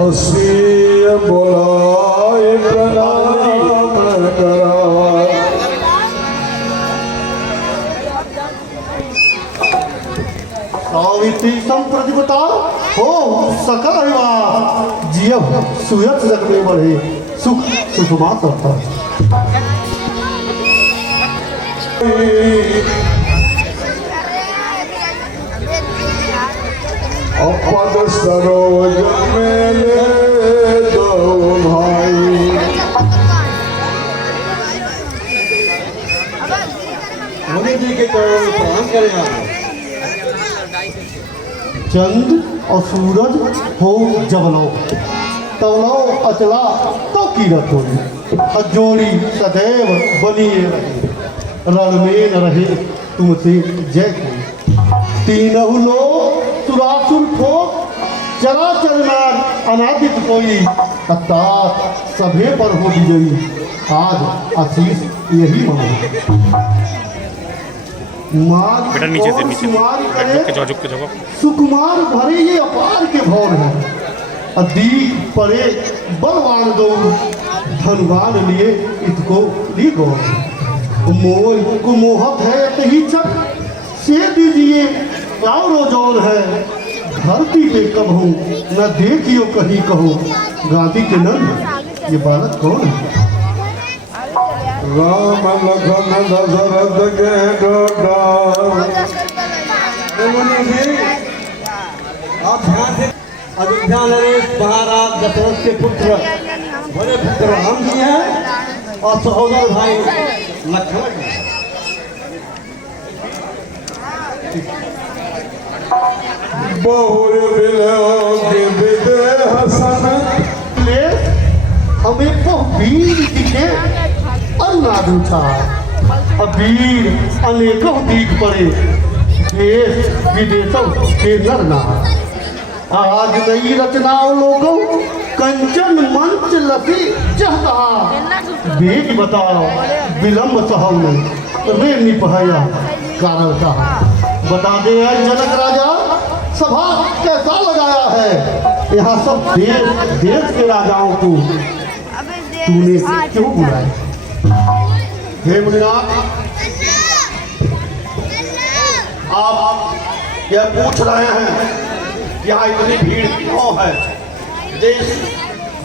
असीय बोलाए प्रणाम करा सावित्री संप्रतिपता हो सकल विवाह जियब सुयत जग में बढ़े सुख सुषमा करता अपद सरोज में ले दो भाई मोदी जी के चरणों में प्रणाम करेगा। चंद और सूरज हो जबलो तवलो अचला तो कीरत हो हजोड़ी सदैव बनी रहे रण में न रहे तुमसे जय को तीनहु लो सुरासुर को चराचर में अनादित कोई अतात सभे पर हो विजयी आज आशीष यही मनो बेटा नीचे से झुक के जाओ। सुकुमार भरे ये अपार के भौर है अदीक परे बलवान दो धनवान लिए इसको ली गो मोह को मोहत है तही चक से दीजिए रावरो जौन है धरती पे कब हूँ न देखियो कहीं कहो गांधी के नंद ये बालक कौन है? राम लखन दशरथ के डोडा आप ध्यान से अयोध्या नरेश महाराज दशरथ के पुत्र बड़े पुत्र राम जी हैं और सहोदर भाई लक्ष्मण जी। बहुर बिलोके विदेह सन ले हमें तो वीर दिखे अन्नाद उठा वीर अनेकों दीख पड़े देश विदेशों के नरना आज नई रचनाओं लोगों कंचन मंच लसी चाहता बेग बताओ विलम्ब सहाउने रे निपहया कारण का बता दे जनक राजा सभा कैसा लगाया है यहाँ सब देश के राजाओं को तूने क्यों बुलाया? हे मुनिनाथ आप यह पूछ रहे हैं कि यहाँ इतनी भीड़ क्यों है? देश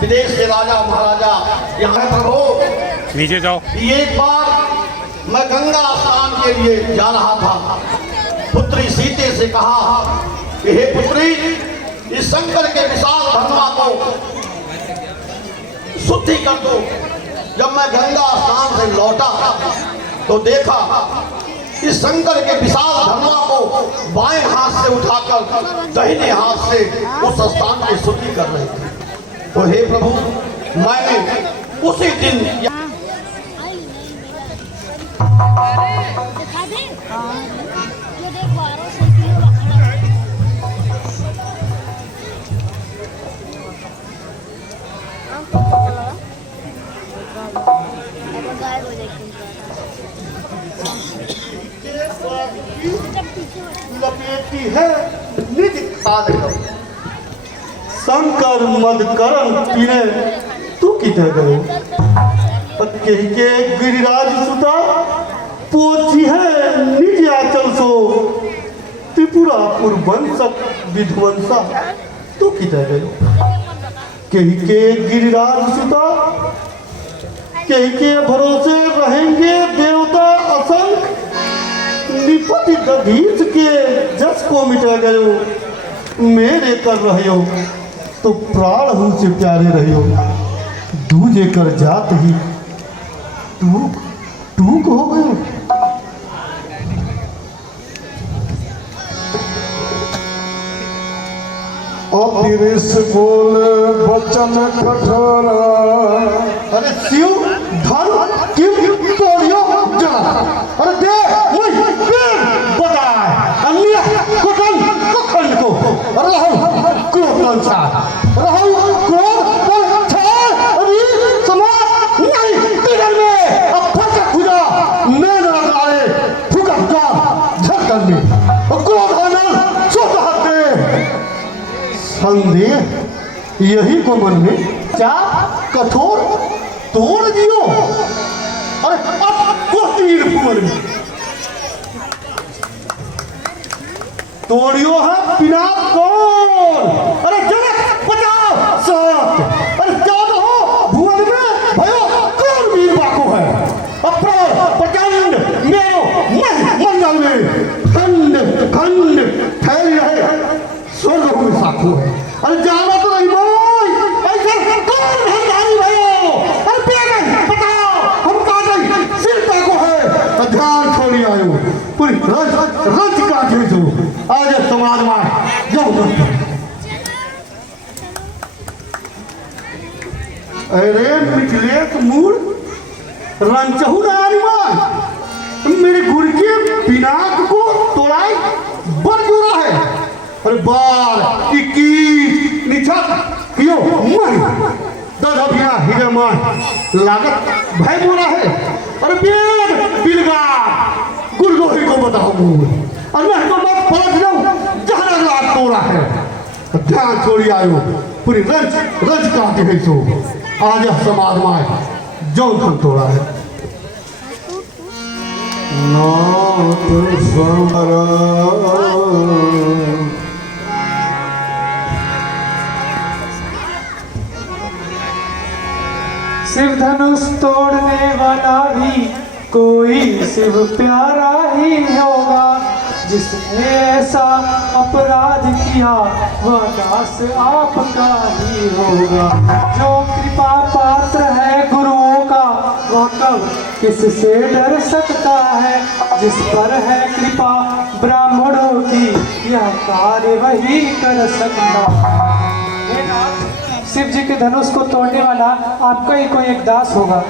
विदेश के राजा महाराजा यहाँ है प्रभु। नीचे जाओ। एक बार मैं गंगा स्नान के लिए जा रहा था पुत्री सीते से कहा कि हे पुत्री इस शंकर के विशाल धर्मा को शुद्धि कर दो। जब मैं गंगा स्नान से लौटा तो देखा इस शंकर के विशाल धर्मा को बाएं हाथ से उठाकर दाहिने हाथ से उस स्थान की शुद्धि कर रहे थे। तो हे प्रभु मैंने उसी दिन लपेटी है निज खाद शंकर मद करम पीने तू किधर गए? कह के गिरिराज सुता पोछी है निज आचल सो त्रिपुरापुर वंशक विध्वंसा तू किधर गए? कह के गिरिराज सुता कह के भरोसे रहेंगे देवता असंख्य निपति दधीच के जस को मिटा गयो मेरे कर रहे हो तो प्राण हूँ से प्यारे रहे हो दूजे कर जात ही टूक हो गए। अतिरिस बोल वचन कठोर अरे शिव धन किम तोड़ियो जना अरे दे वही पेड़ बताए अन्य कुटन कुखन को रहु क्रोधन सा रहु क्रोध पर छाड़ अभी समाज नहीं तिरन में अब फटक खुदा मैं न लगाए फुकट का झटकन में क्रोध आनंद सुध हते संदेह यही को मन में चाप कठोर तोड़ दियो। अरे अब को तीर फूल में तोड़ियो है बिना कौन। अरे जनक बचाओ सत्य। अरे क्या हो भुवन में भयो कौन वीर बाको है। प्रचंड मेरो मंडल में खंड खंड फैल रहे स्वर्ग में साखो है। अरे जाना तो नहीं मोई ऐसे कौन हंगारी भयो। अरे बेगन बताओ हम कागज सिर को है। ध्यान छोड़ी आयो पूरी रज काटे जो आज समाज में जाओ। अरे मिथिलेश मूल रंचहु नारीमान मेरे गुर के पिनाक को तोड़ाई बड़ जोरा है। अरे बार 21 निछक कियो मन दादा बिना हिजर मान लागत भय बोला है। अरे बेद बिलगा गुरगोही को बताओ और मैं तो मैं पलट जाऊं जहां लात तोड़ा है। ध्यान छोड़ी आयो पूरी रज रज काटे है सो आज समाज में जौन हम तोड़ा है। नाथ समरा शिव धनुष तोड़ने वाला भी कोई शिव प्यारा ही होगा। जिसने ऐसा अपराध किया वह दास आपका ही होगा। जो कृपा पात्र है गुरुओं का वह कब किससे डर सकता है। जिस पर है कृपा ब्राह्मणों की यह कार्य वही कर सकता। हे नाथ, शिव जी के धनुष को तोड़ने वाला आपका ही कोई एक दास होगा।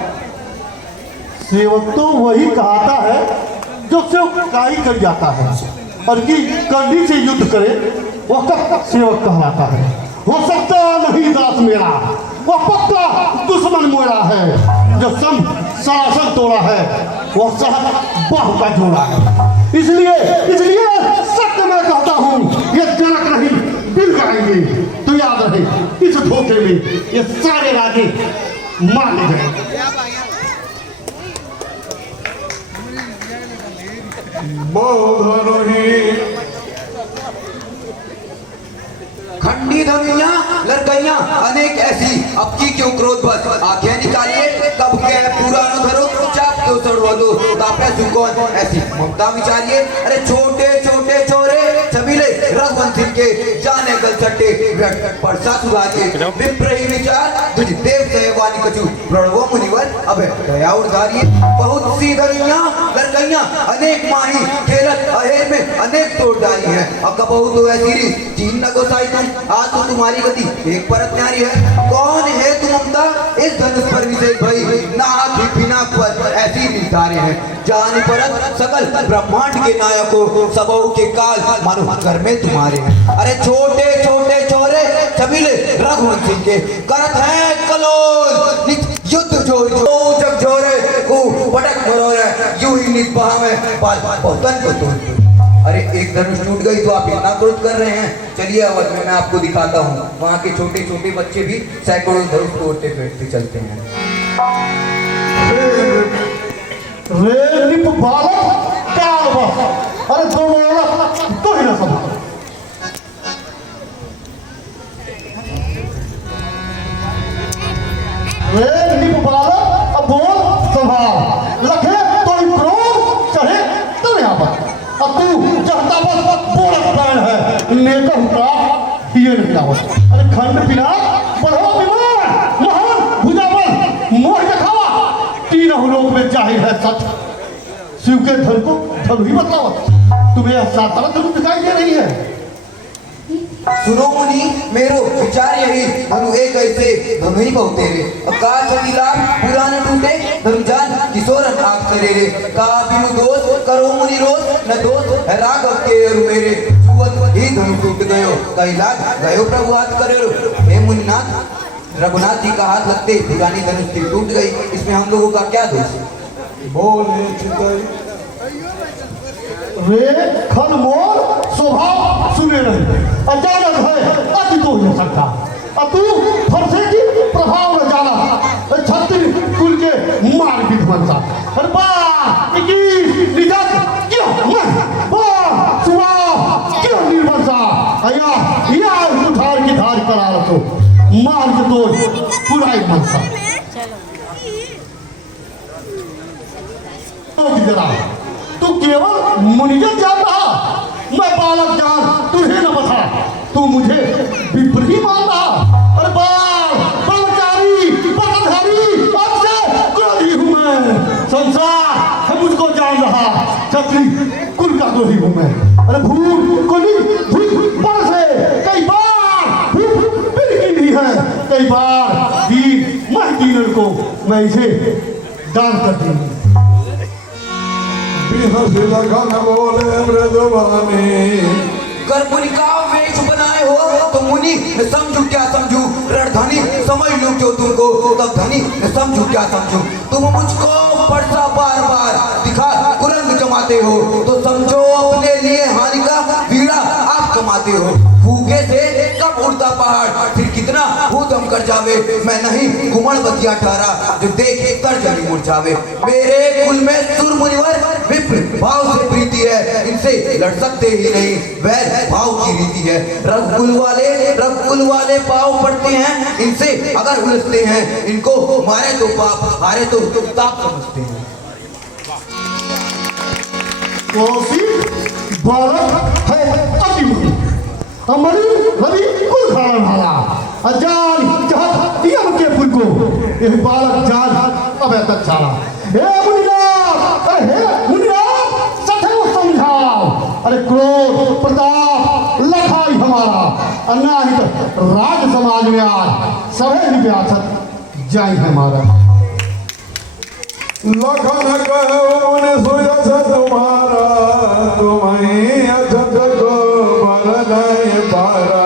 सेवक तो वही कहता है जो सेवकाई कर जाता है और कि करनी से युद्ध करे वह कब सेवक कहलाता है। हो सकता नहीं दास मेरा वह पक्का दुश्मन मेरा है। जो सम शासन तोड़ा है वह सह बाहु का जोड़ा है। इसलिए सत्य मैं कहता हूँ ये जनक नहीं बिल गाएंगे तो याद रहे इस धोखे में ये सारे राजे मारे गए। खंडी धमिया लड़कैया अनेक ऐसी अब की क्यों क्रोध बस आंखें निकालिए कब के पूरा अनुधरो चाप क्यों सड़वा दो तापे सुकौन ऐसी ममता विचारिए। अरे छोटे छोटे छोरे छबीले रघुवंशी के जाने गल सट्टे परसा सुधा के विप्र ही विचार तुझ देव से वाणी कछु प्रणवो मुनिवर अब दया उधारिए। बहुत सी धमिया लड़कैया अनेक माही खेलत अहेर में अनेक तोड़ डाली है। अब का बहुत तो ऐसी जीन न गोसाई तुम आज तो तुम्हारी गति एक परत न्यारी है। कौन है तुम ममता इस धनुष पर विजय भई ना हाथी बिना पर ऐसी निर्धारे हैं। जान परत सकल ब्रह्मांड के नायकों सबों के काल मानो घर में तुम्हारे हैं। अरे छोटे छोटे छोरे छबीले रघुवंशी के करत है कलोल युद्ध जोर जग जोरे को पटक मरोरे यूं ही नित बहा में पाल पौतन को तोड़। अरे एक धनुष टूट गई तो आप इतना क्रोध कर रहे हैं। चलिए अवध में मैं आपको दिखाता हूँ वहाँ के छोटे छोटे बच्चे भी सैकड़ों धनुष तोड़ते फिरते चलते हैं। रे निप बालक काल बस अरे दो वाला तो ही ना संभाल। रे निप बालक अब बोल संभाल लखे तो ही क्रोध चढ़े तो यहाँ पर अब तू जहता बस बोलत पैन है नेता हुआ ये नहीं आवत। अरे खंड पिला बढ़ो विमान महान भुजाबल मोह दिखावा तीनों लोग में जाहिर है सच। शिव के धन को धन ही बतलावत तुम्हें सातारा धन दिखाई दे रही है। सुनो मुनि मेरो विचार यही धनु एक ऐसे धनु ही बहुत तेरे अब का चलीला पुराने टूटे धनु जान किशोरन आग करे रे का बिनु दोष करो मुनि रोज न दोष है राघव के अरु मेरे जुवत ही धनु टूट गयो कई लाख गयो प्रभु हाथ करे रो। हे मुनिनाथ रघुनाथ जी का हाथ लगते पुरानी धनुष की टूट गई इसमें हम लोगों का क्या दोष। बोल रे खल मोर स्वभाव सुने नहीं। अचानक है अति तो हो सकता तू फरसे की प्रभाव न जाना छत्री कुल के मार विध्वंसा। अरे वाह निजात क्यों वाह सुबह क्यों निर्वंसा आया या उधार की धार करा रखो मार के तो पूरा ही मनसा। जरा तू केवल मुनिजन जान रहा, मैं बालक जान तुझे न बता, तू मुझे विप्र ही मान रहा। अरे बाल ब्रह्मचारी पटधारी अब से क्रोधी हूँ मैं, संसार है मुझको जान रहा, छत्री कुल का द्रोही हूँ मैं। अरे भूल को नहीं धूल पर से कई बार बिल्कुल नहीं है, कई बार दीन मैं दीनर को मैं इसे दान करती हूँ। हंस लगन बोले मृदुवानी कर मुनि का वेश बनाए हो तो मुनि समझू क्या समझू, रणधनी समझ लो क्यों तुमको, तब धनी समझू क्या समझू। तुम मुझको परसा बार बार दिखा कुरंग जमाते हो तो समझो अपने लिए हानि का बीड़ा आप कमाते हो। भूखे से कब उड़ता पहाड़ फिर कितना भूदम कर जावे, मैं नहीं घुमड़ बतिया ठहरा जो देखे कर जली मुरझावे। मेरे कुल में सुर मुनिवर विप्र भाव से प्रीति है, इनसे लड़ सकते ही नहीं, वैर भाव की रीति है। रघुकुल वाले पाव पड़ते हैं, इनसे अगर उलझते हैं, इनको मारे तो पाप हारे तो ताप समझते हैं। बालक है अति हमारी रवि कुल खाना भाला अजान चाहत यम के पुल को यह बालक जान अब तक चाला। हे मुनिनाथ सदैव समझाओ, अरे क्रोध प्रताप लखाई हमारा अनाहित राज समाज में आज सभी व्यासत जाई हमारा। लखन कहो ने सुयस तुम्हारा, तुम्हें अजत को भरनाए पारा।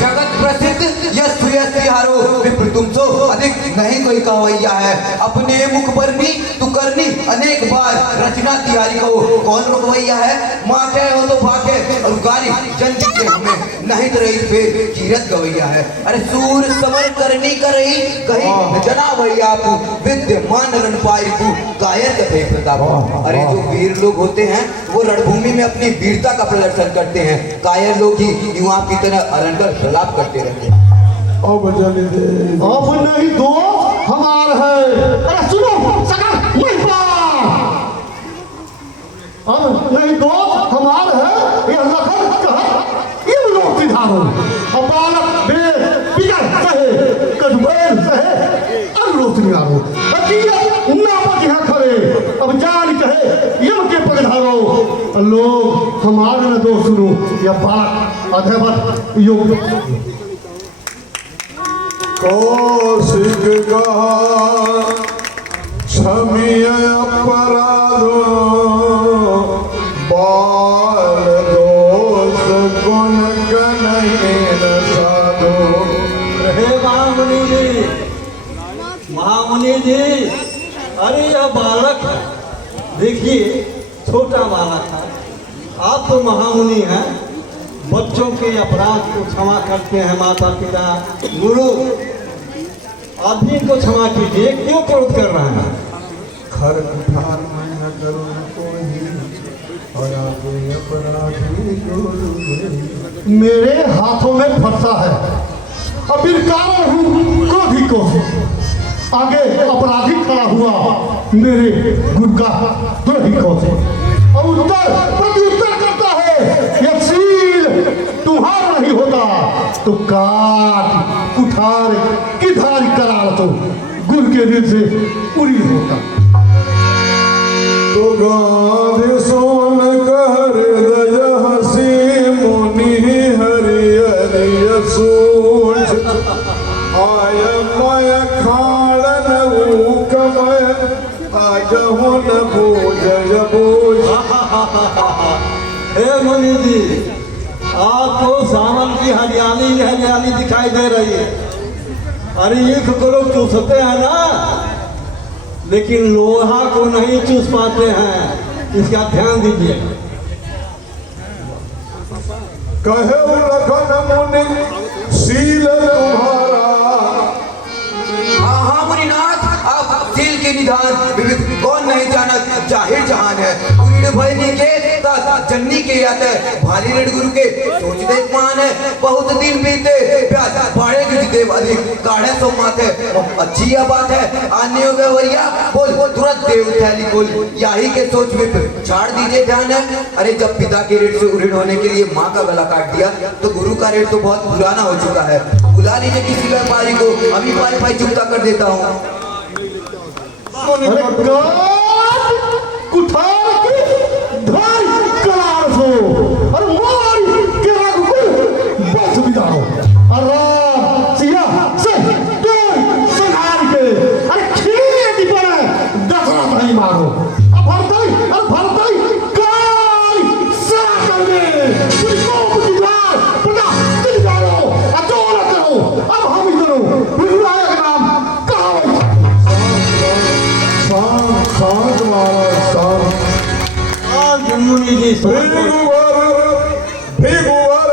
जगत प्रसिद्ध यश यश तिहारो विप्र तुमसो अधिक नहीं कोई कवैया है। अपने मुख बरनी तू करनी अनेक बार रचना तिहारी को कौन रुकवैया है। माटे हो तो भागे और गारी जन के हमें नहीं तो रही फिर कीरत गवैया है। अरे सूर समर करनी कर रही कहीं जना भैया तू विद्यमान रण पाई तू कायर कथे प्रताप। अरे जो वीर लोग होते हैं वो रणभूमि में अपनी वीरता का प्रदर्शन करते हैं, कायर लोग ही युवा की तरह अरंडर प्रलाप करते रहते हैं। अब जल्दी दे अब नहीं दोस्त हमार है। अरे सुनो सकल अब नहीं दोस्त हमार है, यह लखन कहा इन लोग सिधारो। अब बालक बे बिगड़ कहे कदबैल सहे अनलोक निहारो। अकिया नापक यहाँ खड़े अब जान कहे यम के पगधारो। लोग हमारे न दो सुनो या बालक अधेवत योग कौशिक कहा क्षमीय अपराधो, बाल दोष गुण गणहीन साधो। हे महामुनि जी, महामुनि जी, अरे यह बालक है, देखिए छोटा बालक है। आप तो महामुनि हैं, बच्चों के अपराध को क्षमा करते हैं माता पिता गुरु, आदमी को क्षमा कीजिए, क्यों क्रोध कर रहे हैं। खर कुठार मैं न करूँ कोई, और आगे अपराधी गुरु। मेरे हाथों में फंसा है, अब इन कारण हूँ क्रोधी को। आगे अपराधी खड़ा हुआ मेरे गुरु का द्रोही को से, और उत्तर प्रत्युत्तर करता है। यह शील तुम्हारा नहीं होता तो काट कुठार की धार करा तो गुरु के दिल से उड़ी होता। तो गांधी सोन कर दया हसी मुनि हरि हरि सूझ, आय मय खाड़न कमय आज हो न बूझ बूझ। हे मुनि जी, आपको सावन की हरियाली हरियाली दिखाई दे रही है। अरे ईख को लोग चूसते हैं ना, लेकिन लोहा को नहीं चूस पाते हैं, इसका ध्यान दीजिए। कहे लखन मुनि शील तुम्हारा। हाँ मुनिनाथ, आप सील के निधान विविध कौन नहीं जानत, जाहिर जहान है। उन्नीड भय निकेत जन्नी के यात है, भाली रण गुरु के सोच देख मान है। बहुत दिन बीते प्यास बाड़े गिर देव अधिक काढ़े सो माथे। अच्छी यह बात है आने हो गए वरिया, बोल तुरंत देव थैली बोल, यही के सोच में छाड़ दीजिए ध्यान है। अरे जब पिता के ऋण से ऋण होने के लिए माँ का गला काट दिया तो गुरु का ऋण तो बहुत पुराना हो चुका है। बुला लीजिए किसी व्यापारी को, अभी पाई चुकता कर देता हूँ। कुठार के धार करार हो और मारी के रग को बस बिदारो और सिया से तोड़ संहार के अरे खेत पर दशरथ नहीं मारो। अब भरताई काल सा कर दे तुझको बुझार पता दिल जाओ अतोल करो। अब हम इधर बुलाया का नाम कहां शांत महाराज शांत। मुनि जी भृगुवर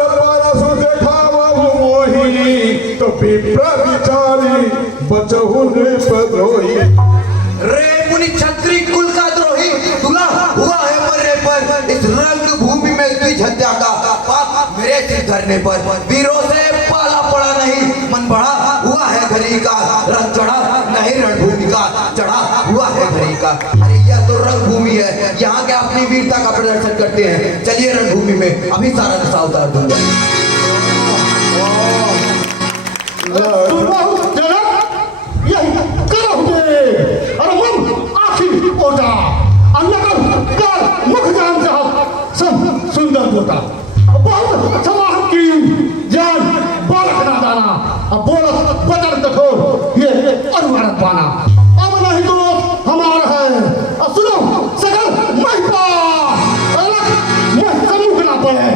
परस देखा मोहिनी, तो विप्र विचारी बचहु नृपद्रोही। रे मुनि क्षत्रिय कुल का द्रोही, तुला हुआ है मरने पर। इस रंग भूमि में तुझ हत्या का पाप मेरे सिर धरने पर। वीरों से पाला पड़ा नहीं, मन बढ़ा हुआ है घरी का। रंग चढ़ा नहीं रणभूमि का, चढ़ा हुआ है घरी का। अरे यह तो रणभूमि है, यहाँ के अपनी वीरता का प्रदर्शन करते हैं। चलिए रणभूमि में अभी सारा दशा उतार दूंगा। यही करो अरे हम आखिर ओटा मुख जान सब सुंदर बोटा बहुत समाह की जान बालक ना दाना अब बोलत बदन कठोर ये अनुमानत पाना। अब नहीं तो हमारा है। अब सुनो सगल महिपा अलग मह समूह ना पड़े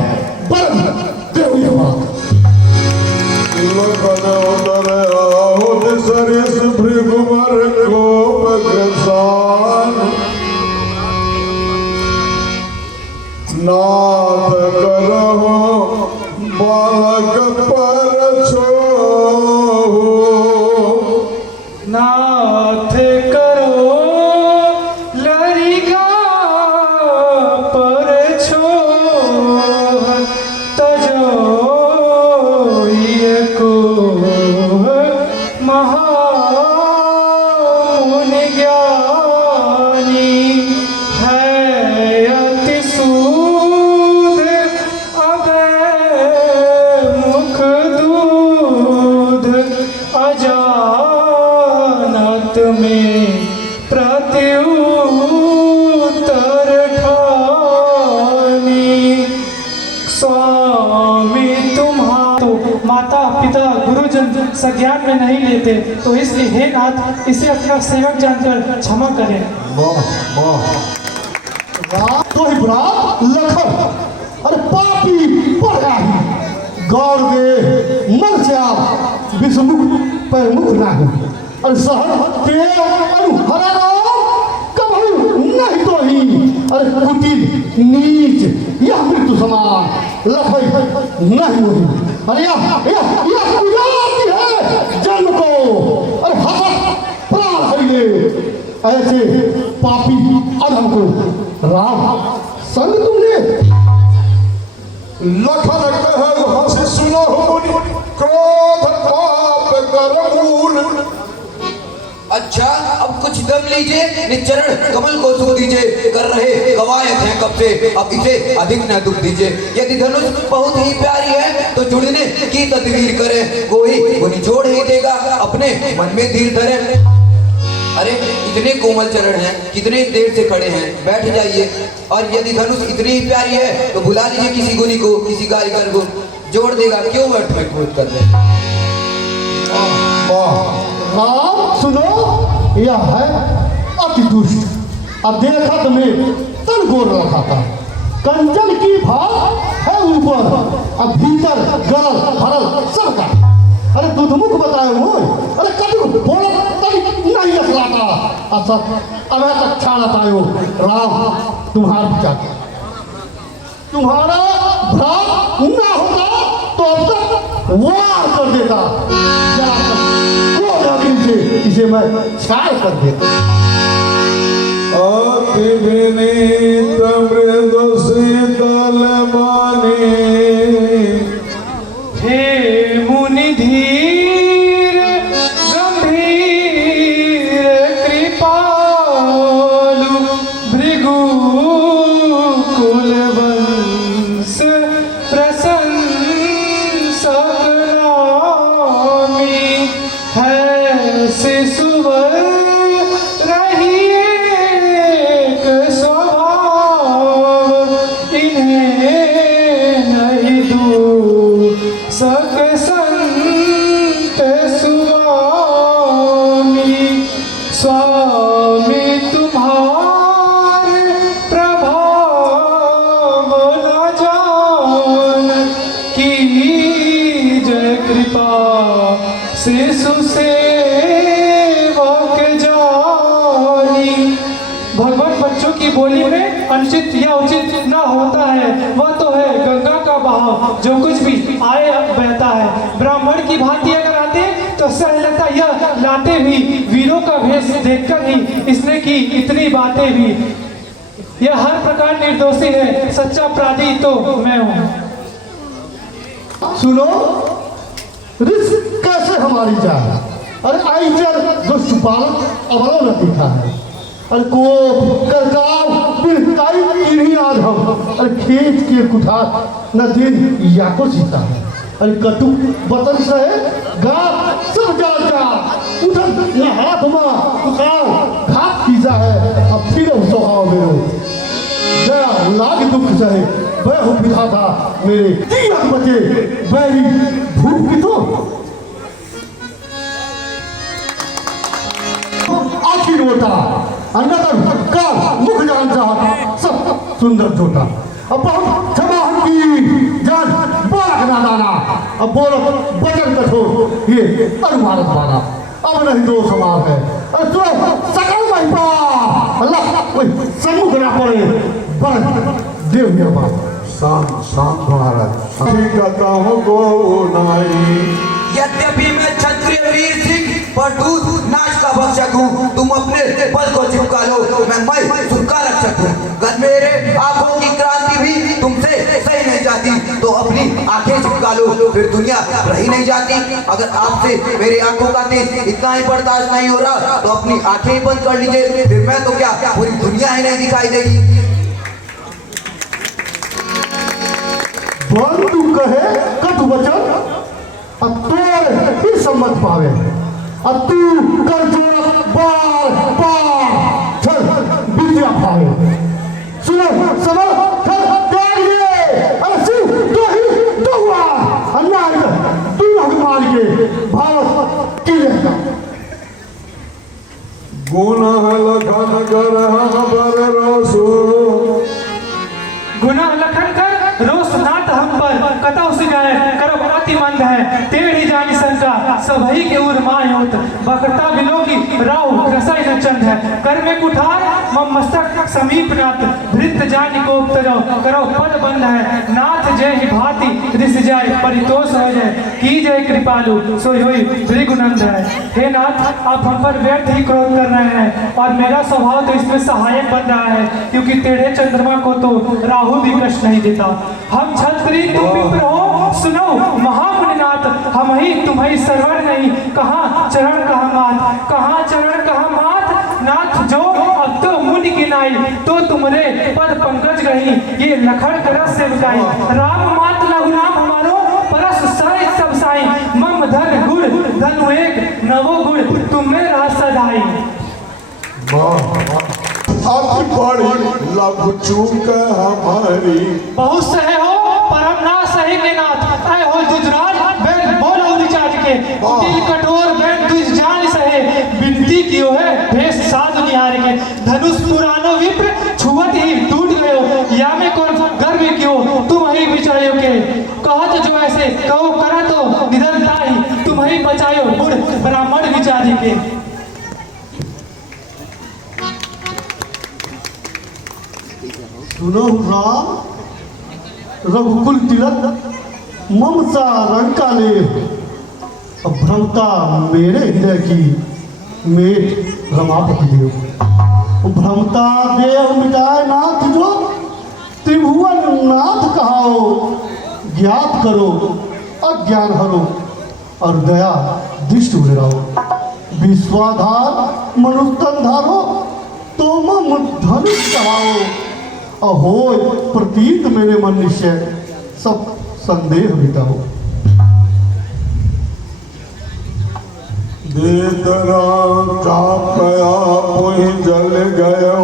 बरद देव ये बात। लखन उदर आहुत सरिस भृगुवर कोप ग्रसान। नाथ करहो बालक पर छोहु। नाथ करो लरिका पर छोह, तजो ये को महामुनि ज्ञानी है अति सूद अभय मुख दूध अजानत में प्रत्युत्तर ठानी। स्वामी तुम्हारा तो माता पिता गुरुजन संज्ञान में नहीं लेते, तो इसलिए हे नाथ इसे अपना सेवक जानकर क्षमा करें। तो ही बुरा लखन अरे पापी पड़ा ही गौर दे मर जा विषमुख पर मुख नहीं। अरे सहर देव अनु हरा कभी नहीं तो ही अरे कुटिल नीच यह मृत्यु समान लखई नहीं हुई। अरे यह गुजारती है जन्म को अरे हसत प्राण हरिले ऐसे पापी अधम को राम संग तुमने। लखन कहु हंस सुनो मुनि क्रोध पाप कर मूल। अच्छा अब कुछ दम लीजिए, निचरण कमल को सुख दीजिए। कर रहे कवायद हैं कब से, अब इसे अधिक न दुख दीजिए। यदि धनुष बहुत ही प्यारी है तो जुड़ने की तदबीर करें, कोई वो निचोड़ ही देगा। अपने मन में धीर धरे। अरे इतने कोमल चरण हैं, कितने देर से खड़े हैं, बैठ जाइए। और यदि धनुष इतनी ही प्यारी है तो बुला लीजिए किसी गुनी को, किसी कारीगर को, जोड़ देगा। क्यों बैठ में क्रोध कर रहे हैं? राम सुनो यह है अति दुष्ट। अब देखा तुम्हें तन गोर रखा था, कंचन की भाव है ऊपर, अब भीतर गरल भरल सबका। अरे दुधमुख बताए हो, अरे कभी बोल नहीं असलाता असत अब तक छाड़ा पायो। राम तुम्हारा विचार तुम्हारा भ्रात ना हो वार कर देता, से इसे मैं छाड़ कर देता। अति विनीत मृद शीतल वाणी, हे मुनि धीर गंभीर कृपालु भृगु कुलवंश प्रशंसक नामी है शिशुवर रहिए एक स्वभाव, इन्हें नहीं दूसक संत स्वामी। स्वामी तुम्हारे प्रभाव न जान, की जय कृपा शिशु सेवक जानी। भगवान बच्चों की बोली में अनुचित या उचित न होता है, वह तो है गंगा का बहाव, जो कुछ भी आए बहता है। ब्राह्मण की भांति अगर आते तो सहलता यह लाते भी, वीरों का भेष देखकर ही इसने की इतनी बातें भी। यह हर प्रकार निर्दोषी है, सच्चा अपराधी तो मैं हूँ। सुनो, रिस्क कैसे हमारी जाए? अरे आई चल जो सुपालक अवरों न दिखा है, अरे कोप करकाव बिरकाई इन्हीं आधम, अरे खेत के कुठार न दिन या को सीता है, अरे कटु बतन सहे गाप सब जा जा उधर न हाथ मां उखाड़ घात कीजा है। अब फिर स्वभाव मेरो जया लाग दुख सहे, वह हो विधाता मेरे तीन बचे बैरी भूख की तो आखिर होता अन्नतर का मुख जान चाहत सब सुंदर जोता। अब बहुत क्षमा की जान बालक नादाना, अब बोलो वचन कठोर ये अनुमानत माना, अब नहीं दो समाज है। अरे तो सकल महिमा अल्लाह वही सम्मुख ना पड़े बल देव निर्मा। शांत शांत महाराज, कथाओं को नाई। यद्यपि मैं क्षत्रिय वीर सिंह परदूत नाच का भक्षक हूँ, तुम अपने बल को चिपका लो, मैं सुरका रक्षक हूँ। अगर मेरे आंखों की क्रांति भी तुमसे सही नहीं जाती तो अपनी आंखें चिपका लो, फिर दुनिया रही नहीं जाती। अगर आपसे मेरी आंखों का तेज इतना ही बर्दाश्त नहीं हो रहा तो अपनी आंखें ही बंद कर लीजिए, फिर मैं तो क्या पूरी दुनिया ही नहीं दिखाई देगी। बंधु कहे कटु वचन, अब तोर ही सम्मत पावे, अब तू कर जोर बार बार चल विद्या पावे। सुनो समझ चल त्याग दे, अरे सिर्फ तो ही तो हुआ अन्याय तू हनुमान के भारत की रहता। गुनाह लखन कर हम पर रोसो, गुनाह लखन कर रोष नाथ हम पर कतौ सिजाए, करब अति मंद है तेढ़ी जानी संसा, सबही के उर माय होत बकरता बिलो की राव रसाई न चंद है। कर में कुठार मम मस्तक समीप नाथ, भृत जानि को उपतरो करो पद बंद है। नाथ जय ही भांति रिस जाए परितोष हो जाए, की जय कृपालु सोई होई भृगुनंद है। हे नाथ, आप हम पर व्यर्थ ही क्रोध कर रहे हैं और मेरा स्वभाव तो इसमें सहायक बन रहा है, क्योंकि टेढ़े चंद्रमा को तो राहु भी कष्ट नहीं देता। हम छत्री तुम विप्र हो, सुनो महामुनिनाथ, हम ही तुम्हारी सरवर नहीं, कहाँ चरण कहाँ मात, कहाँ चरण कहाँ मात। नाथ जो अब तो मुनि की नाई, तो तुमरे पद पंकज गही, ये लखन करस से बिकाई। राम मात लघु नाम हमारो परस साई सब साई, मम धन गुण धनु एक नवो गुण तुम्हें रहा सदाई। अति बड़ी लघु चूक हमारी, बहुत सहे हो परम ना सही के नाथ, आए हो दुजराज बैल बोलो निचाज के, दिल कठोर बैल दुज जान सहे, विनती कियो है भेष साधु निहार के। धनुष पुरानो विप्र छुअत ही टूट गयो, या में कौन गर्व क्यों तुम ही बिचायो के। कहत जो ऐसे कहो करा तो निधनता ही, तुम ही बचायो बुढ़ ब्राह्मण विचारी के। सुनो राम रघुकुल तिलक ममता रंग का ले, अब भ्रमता मेरे हृदय की मेट रमापति देव। भ्रमता देव मिटाए नाथ जो त्रिभुवन नाथ कहाओ, ज्ञात करो अज्ञान हरो और दया दृष्टि उड़ाओ। विश्वाधार मनुस्तन धारो, तो मम धनुष कहाओ, अहोय प्रतीत मेरे मन निश्चय, सब संदेह मिटाओ। देदरा चापया पुहि जल गयो,